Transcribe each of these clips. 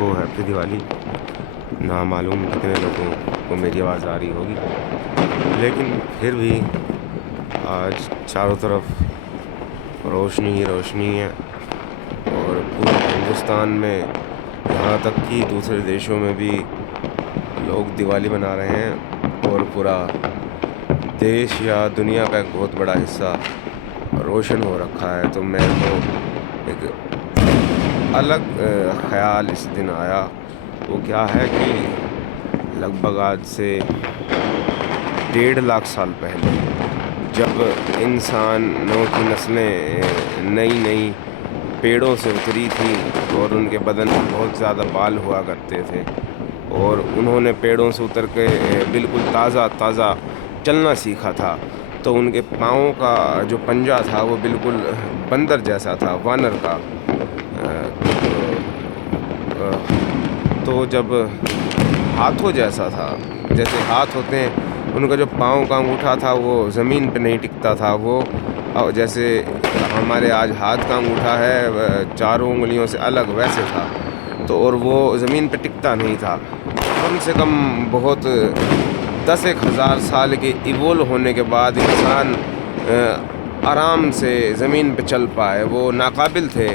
सबको हैप्पी दिवाली। ना मालूम कितने लोगों को मेरी आवाज़ आ रही होगी, लेकिन फिर भी आज चारों तरफ रोशनी ही रोशनी है और पूरे हिंदुस्तान में, यहाँ तक कि दूसरे देशों में भी लोग दिवाली मना रहे हैं और पूरा देश या दुनिया का एक बहुत बड़ा हिस्सा रोशन हो रखा है। तो मैं तो एक अलग ख़्याल इस दिन आया। वो क्या है कि लगभग आज से 1.5 लाख साल पहले जब इंसानों की नस्लें नई नई पेड़ों से उतरी थी और उनके बदन में बहुत ज़्यादा बाल हुआ करते थे और उन्होंने पेड़ों से उतर के बिल्कुल ताज़ा ताज़ा चलना सीखा था, तो उनके पाँवों का जो पंजा था वो बिल्कुल बंदर जैसा था, वानर का। तो जब हाथों जैसा था, जैसे हाथ होते हैं, उनका जो पाँव का अंगूठा था वो ज़मीन पे नहीं टिकता था। वो जैसे हमारे आज हाथ का अंगूठा है चारों उंगलियों से अलग, वैसे था। तो और वो ज़मीन पे टिकता नहीं था। कम से कम बहुत 10,000 साल के इवोल्व होने के बाद इंसान आराम से ज़मीन पे चल पाए। वो नाकाबिल थे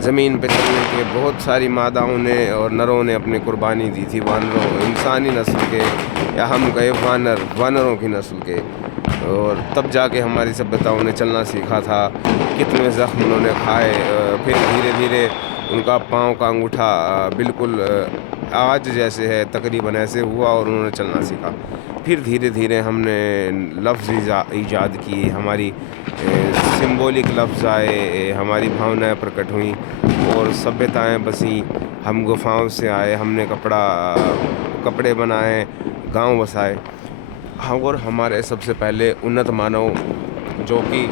ज़मीन पे चलने के। बहुत सारी मादाओं ने और नरों ने अपनी कुर्बानी दी थी, वानरों, इंसानी नस्ल के, या हम गए वानरों की नस्ल के। और तब जाके हमारी सभ्यताओं ने चलना सीखा था। कितने ज़ख्म उन्होंने खाए, फिर धीरे धीरे उनका पाँव का अंगूठा बिल्कुल आज जैसे है, तकरीबन ऐसे हुआ और उन्होंने चलना सीखा। फिर धीरे धीरे हमने लफ्ज़ ईजाद किए, हमारी सिंबॉलिक लफ्ज़ आए, हमारी भावनाएं प्रकट हुईं और सभ्यताएं बसीं। हम गुफाओं से आए, हमने कपड़े बनाए, गांव बसाए। हम और हमारे सबसे पहले उन्नत मानव जो कि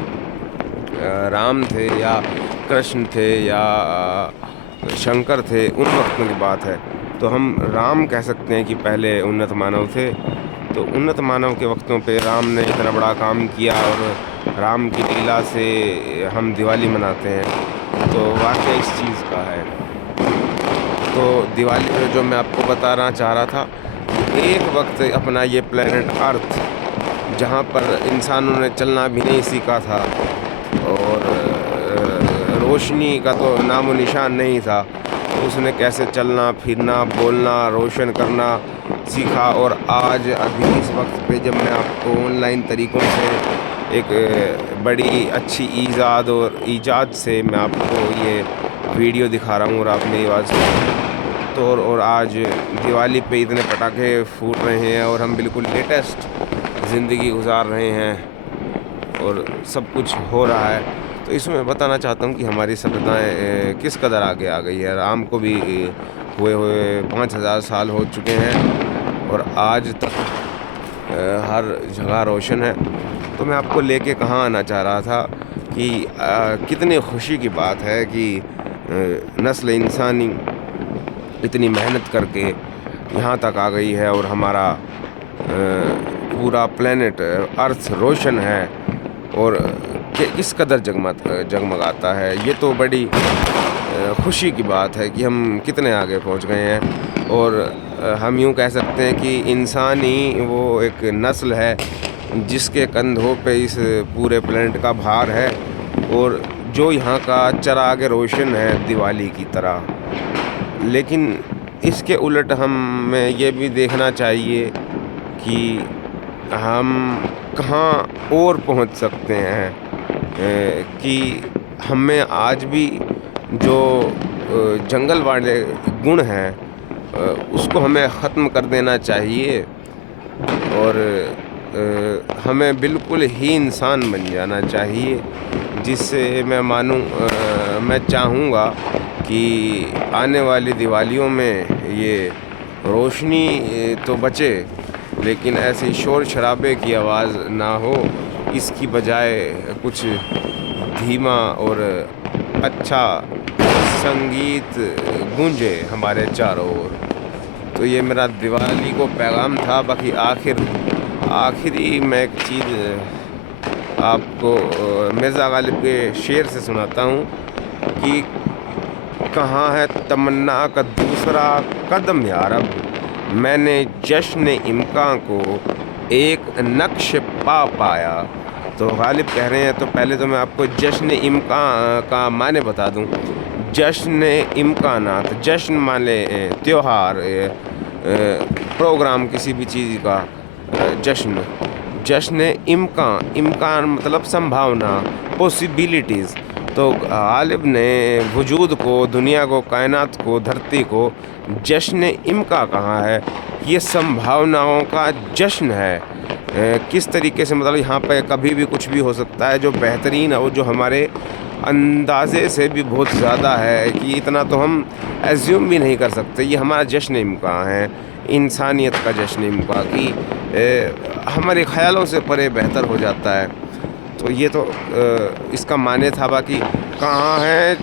राम थे या कृष्ण थे या शंकर थे, उन वक्तों की बात है। तो हम राम कह सकते हैं कि पहले उन्नत मानव थे। तो उन्नत मानव के वक्तों पे राम ने इतना बड़ा काम किया और राम की लीला से हम दिवाली मनाते हैं। तो वाक़या इस चीज़ का है। तो दिवाली में जो मैं आपको बताना चाह रहा था, एक वक्त अपना ये प्लेनेट अर्थ, जहाँ पर इंसानों ने चलना भी नहीं सीखा था और रोशनी का तो नामो निशान नहीं था, उसने कैसे चलना फिरना, बोलना, रोशन करना सीखा। और आज अभी इस वक्त पे जब मैं आपको ऑनलाइन तरीक़ों से एक बड़ी अच्छी ईजाद से मैं आपको ये वीडियो दिखा रहा हूँ और आप मेरी आवाज़ तो और आज दिवाली पे इतने पटाखे फूट रहे हैं और हम बिल्कुल लेटेस्ट ज़िंदगी गुजार रहे हैं और सब कुछ हो रहा है। तो इसमें मैं बताना चाहता हूँ कि हमारी सभ्यताएँ किस कदर आगे आ गई है। राम को भी हुए हुए 5,000 साल हो चुके हैं और आज तक हर जगह रोशन है। तो मैं आपको लेके कहाँ आना चाह रहा था कि कितनी खुशी की बात है कि नस्ल इंसानी इतनी मेहनत करके यहाँ तक आ गई है और हमारा पूरा प्लेनेट अर्थ रोशन है और किस कदर जगमगाता है। ये तो बड़ी खुशी की बात है कि हम कितने आगे पहुँच गए हैं। और हम यूँ कह सकते हैं कि इंसान ही वो एक नस्ल है जिसके कंधों पे इस पूरे प्लेनेट का भार है और जो यहाँ का चिराग रोशन है दिवाली की तरह। लेकिन इसके उलट हमें ये भी देखना चाहिए कि हम कहाँ और पहुँच सकते हैं, कि हमें आज भी जो जंगल वाले गुण हैं उसको हमें ख़त्म कर देना चाहिए और हमें बिल्कुल ही इंसान बन जाना चाहिए, जिससे मैं चाहूँगा कि आने वाली दिवालियों में ये रोशनी तो बचे, लेकिन ऐसी शोर शराबे की आवाज़ ना हो। इसकी बजाय कुछ धीमा और अच्छा संगीत गूंजे हमारे चारों ओर। तो ये मेरा दिवाली को पैगाम था। बाकी आखिरी मैं एक चीज़ आपको मिर्ज़ा गालिब के शेर से सुनाता हूँ कि कहाँ है तमन्ना का दूसरा कदम या रब, मैंने जश्न इम्कां को एक नक्श पा पाया। तो गालिब कह रहे हैं, तो पहले तो मैं आपको जश्न इम्कां का माने बता दूं। जश्न इम्कानात, जश्न माने त्योहार, प्रोग्राम किसी भी चीज़ का जश्न। जश्न इम्कान, इम्कान मतलब संभावना, पॉसिबिलिटीज़। तो गालिब ने वजूद को, दुनिया को, कायनात को, धरती को जश्न इम्का कहा है। ये संभावनाओं का जश्न है। किस तरीके से, मतलब यहाँ पे कभी भी कुछ भी हो सकता है, जो बेहतरीन और जो हमारे अंदाज़े से भी बहुत ज़्यादा है कि इतना तो हम एज्यूम भी नहीं कर सकते। ये हमारा जश्न इम्का है, इंसानियत का जश्न इम्का कि हमारे ख़यालों से परे बेहतर हो जाता है। तो ये तो इसका माने था। बाकी कहाँ है